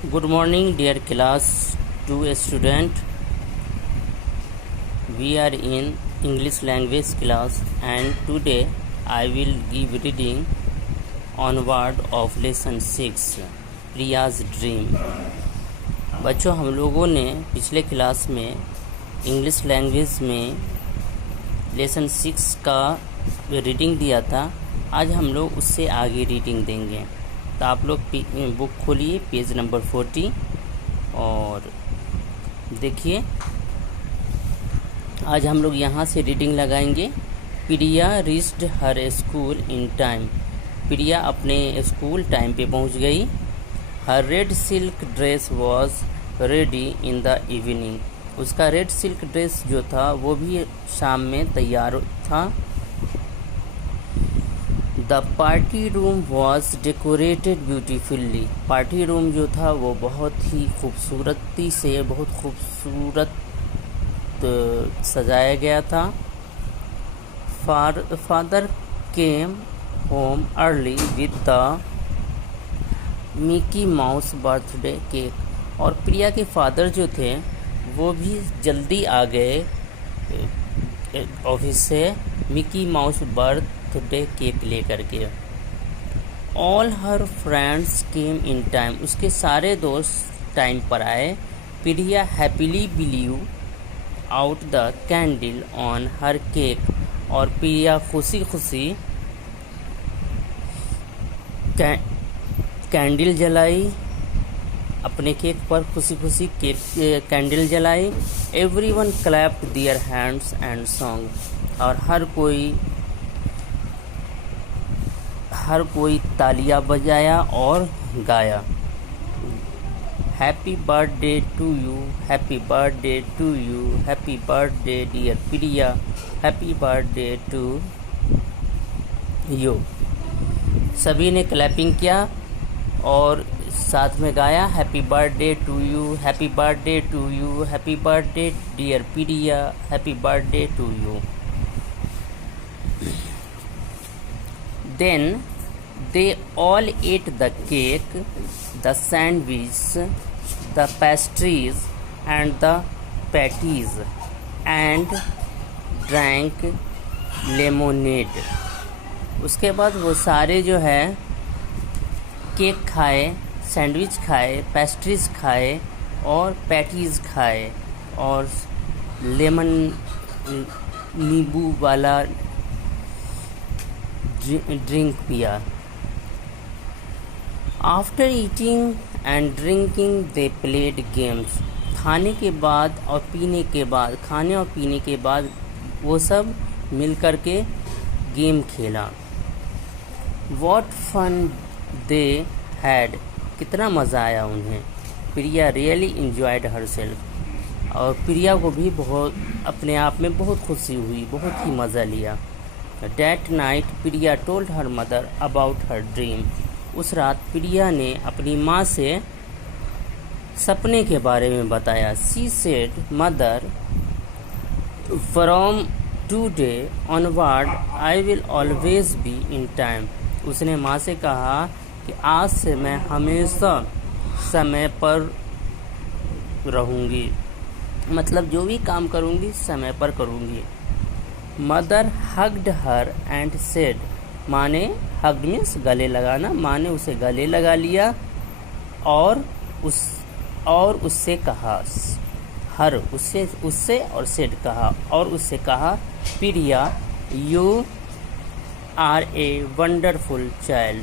Good morning, dear class 2 student. We are in English language class, and today I will give reading onward of lesson 6 Priya's dream. बच्चों, हम लोगों ने पिछले class में English language में lesson 6 का reading दिया था। आज हम लोग उससे आगे रीडिंग देंगे। तो आप लोग बुक खोलिए पेज नंबर 40 और देखिए आज हम लोग यहाँ से रीडिंग लगाएंगे। Priya reached her school in time. Priya अपने स्कूल टाइम पे पहुँच गई। Her red silk dress was ready in the evening. उसका रेड सिल्क ड्रेस जो था वो भी शाम में तैयार था। The party room was decorated beautifully. Party room जो था वो बहुत ही खूबसूरती से बहुत खूबसूरत सजाया गया था। Father came home early with the Mickey mouse birthday cake. और प्रिया के फादर जो थे वो भी जल्दी आ गए ऑफिस से मिकी माउस बर्थडे केक लेकर के। All her friends came in time. उसके सारे दोस्त टाइम पर आए। Priya happily blew out the candle on her cake. और प्रिया खुशी खुशी कैंडल जलाई, अपने केक पर खुशी खुशी कैंडल जलाई। Everyone clapped their hands and song. और हर कोई तालियां बजाया और गाया। Happy birthday to you, happy birthday to you, happy birthday dear Priya, happy birthday to you. सभी ने क्लैपिंग किया और साथ में गाया happy birthday to you, happy birthday to you, happy birthday dear Priya, happy birthday to you. Then they all ate the cake, the sandwich, the pastries and the patties and drank lemonade। उसके बाद वो सारे जो है cake खाए, sandwich खाए, pastries खाए और पैटीज़ खाए और लेमन नींबू वाला ड्रिंक पिया। After eating and drinking they played games. खाने और पीने के बाद वो सब मिल कर के गेम खेला। What fun they had. कितना मज़ा आया उन्हें। Priya really enjoyed herself. और प्रिया को भी बहुत अपने आप में बहुत खुशी हुई, बहुत ही मज़ा लिया। That night Priya told her mother about her dream। उस रात प्रिया ने अपनी माँ से सपने के बारे में बताया। She said, Mother, from today onward I will always be in time। उसने माँ से कहा कि आज से मैं हमेशा समय पर रहूँगी, मतलब जो भी काम करूँगी समय पर करूँगी। Mother hugged her and said. माँ ने हग्ड मीन्स गले लगाना। माँ ने उसे गले लगा लिया और उससे कहा उससे और सेड कहा और उससे कहा Priya you are a wonderful child.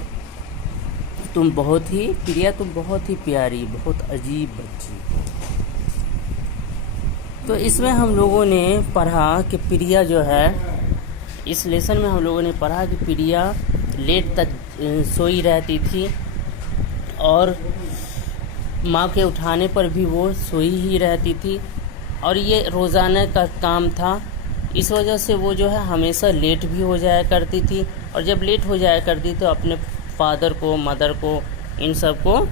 तुम बहुत ही प्यारी, बहुत अजीब बच्ची। तो इसमें हम लोगों ने पढ़ा कि प्रिया जो है, इस लेसन में हम लोगों ने पढ़ा कि प्रिया लेट तक सोई रहती थी और माँ के उठाने पर भी वो सोई ही रहती थी और ये रोज़ाना का काम था। इस वजह से वो जो है हमेशा लेट भी हो जाया करती थी और जब लेट हो जाया करती तो अपने फादर को, मदर को, इन सब को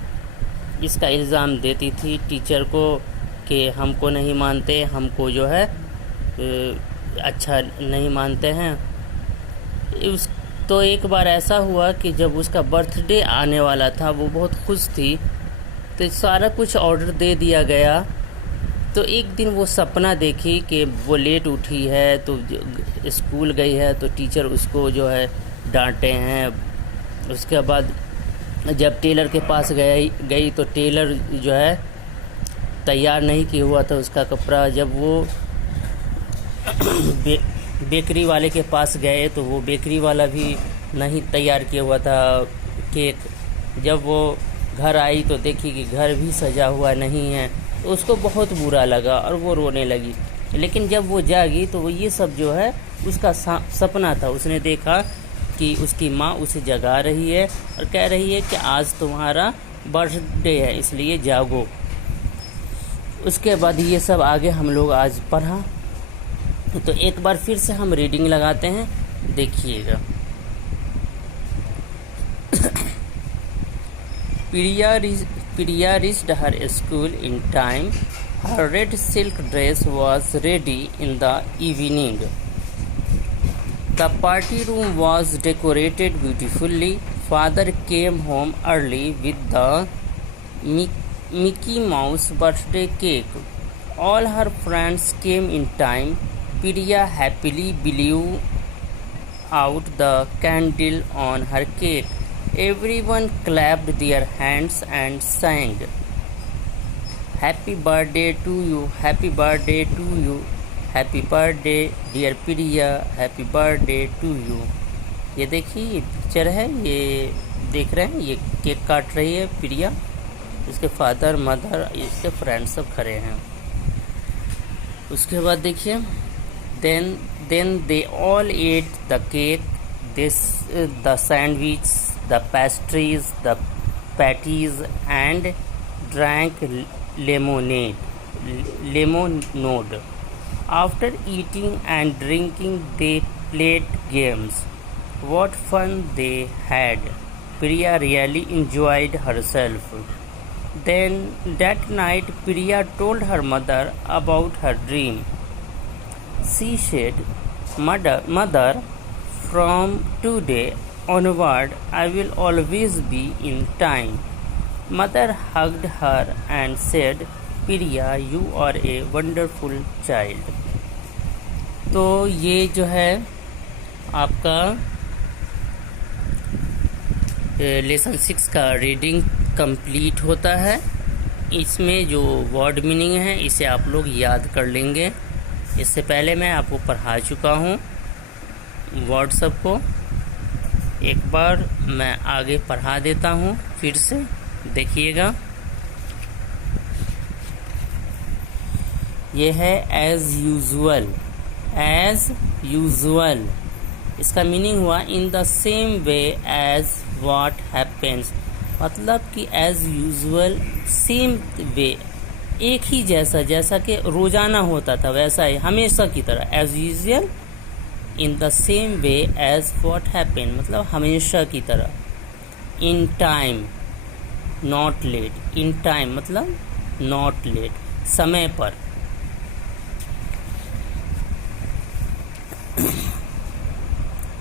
इसका इल्ज़ाम देती थी टीचर को कि हमको नहीं मानते, हमको जो है अच्छा नहीं मानते हैं। तो एक बार ऐसा हुआ कि जब उसका बर्थडे आने वाला था वो बहुत खुश थी तो सारा कुछ ऑर्डर दे दिया गया। तो एक दिन वो सपना देखी कि वो लेट उठी है, तो स्कूल गई है, तो टीचर उसको जो है डांटे हैं। उसके बाद जब टेलर के पास गई तो टेलर जो है तैयार नहीं किया हुआ था उसका कपड़ा। जब वो बेकरी वाले के पास गए तो वो बेकरी वाला भी नहीं तैयार किया हुआ था केक। जब वो घर आई तो देखी कि घर भी सजा हुआ नहीं है, तो उसको बहुत बुरा लगा और वो रोने लगी। लेकिन जब वो जागी तो वो ये सब जो है उसका सपना था। उसने देखा कि उसकी माँ उसे जगा रही है और कह रही है कि आज तुम्हारा बर्थडे है, इसलिए जागो। उसके बाद ये सब आगे हम लोग आज पढ़ा। तो एक बार फिर से हम रीडिंग लगाते हैं, देखिएगा। Priya reached her school in time. Her red silk dress was ready in the evening. The party room was decorated beautifully. Father came home early with the Mickey Mouse birthday cake. All her friends came in time. Priya happily blew out the candle on her cake. Everyone clapped their hands and sang, "Happy birthday to you, happy birthday to you, happy birthday dear Priya, happy birthday to you." ये देखिए, ये picture है, ये देख रहे हैं, ये cake काट रही है प्रिया। इसके फादर, मदर, इसके फ्रेंड्स सब खड़े हैं। उसके बाद देखिए, then they all ate the cake, the sandwich, the pastries, the patties, and drank lemonade. After eating and drinking, they played games. What fun they had! Priya really enjoyed herself. Then that night, Priya told her mother about her dream. She said, Mother, from today onward, I will always be in time. Mother hugged her and said, Priya, you are a wonderful child. तो ये जो है आपका lesson 6 का reading complete होता है। इसमें जो वर्ड मीनिंग है इसे आप लोग याद कर लेंगे। इससे पहले मैं आपको पढ़ा चुका हूँ वर्ड सब को। एक बार मैं आगे पढ़ा देता हूँ, फिर से देखिएगा। ये है एज यूजुअल। एज यूजुअल इसका मीनिंग हुआ in the same way as what happens. मतलब कि एज यूजुअल, सेम वे, एक ही जैसा कि रोजाना होता था वैसा ही, हमेशा की तरह। As usual in the same way as what happen, मतलब हमेशा की तरह। In time, not late. In time मतलब नॉट लेट, समय पर।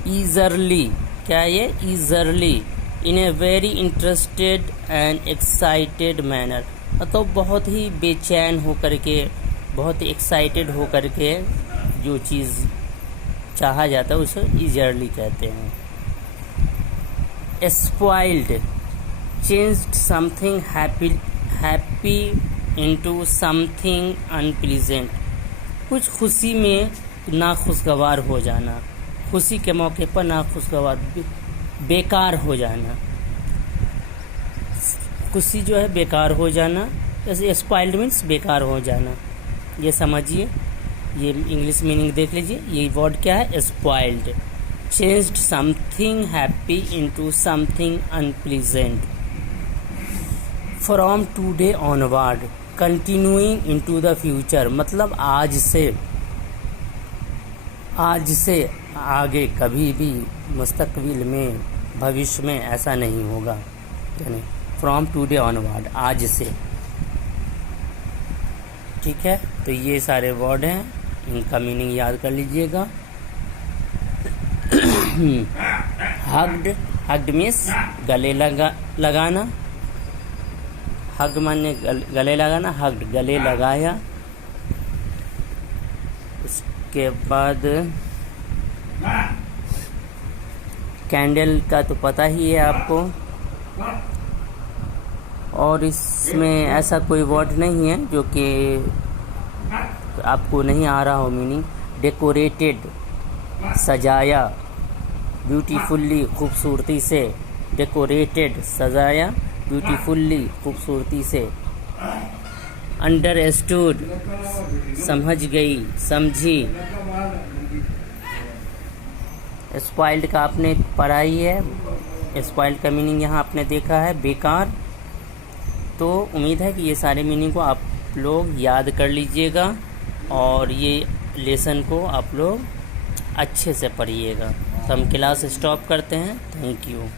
ईजरली, क्या ये? Eagerly, in a very interested and excited manner, मतलब बहुत ही बेचैन होकर के, बहुत ही एक्साइटेड होकर के जो चीज़ चाहा जाता है उसे ईजरली कहते हैं। Spoiled, changed something happy into something unpleasant, कुछ खुशी में नाखुशगवार हो जाना, खुशी के मौके पर नाखुशगवार, बेकार हो जाना। खुशी जो है बेकार हो जाना, जैसे स्पॉइल्ड मीन्स बेकार हो जाना। ये समझिए, ये इंग्लिश मीनिंग देख लीजिए। ये वर्ड क्या है? Spoiled. Changed something happy into something unpleasant. From today onward, continuing into the future, मतलब आज से आगे कभी भी मुस्तकबिल में, भविष्य में ऐसा नहीं होगा। यानी फ्रॉम टुडे ऑनवर्ड, आज से। ठीक है, तो ये सारे वर्ड हैं, इनका मीनिंग याद कर लीजिएगा। हग्ड मीन्स गले लगाना। हग माने गले लगाना, हग्ड गले लगाया। उसके बाद कैंडल का तो पता ही है आपको, और इसमें ऐसा कोई वर्ड नहीं है जो कि आपको नहीं आ रहा हो मीनिंग। डेकोरेटेड, सजाया, ब्यूटीफुल्ली, खूबसूरती से। डेकोरेटेड, सजाया ब्यूटीफुल्ली, खूबसूरती से। अंडरस्टूड, समझ गई, समझी। स्पॉइल्ड का आपने पढ़ा ही है, स्पॉइल्ड का मीनिंग यहाँ आपने देखा है, बेकार। तो उम्मीद है कि ये सारे मीनिंग को आप लोग याद कर लीजिएगा और ये लेसन को आप लोग अच्छे से पढ़िएगा। तो हम क्लास स्टॉप करते हैं। Thank you.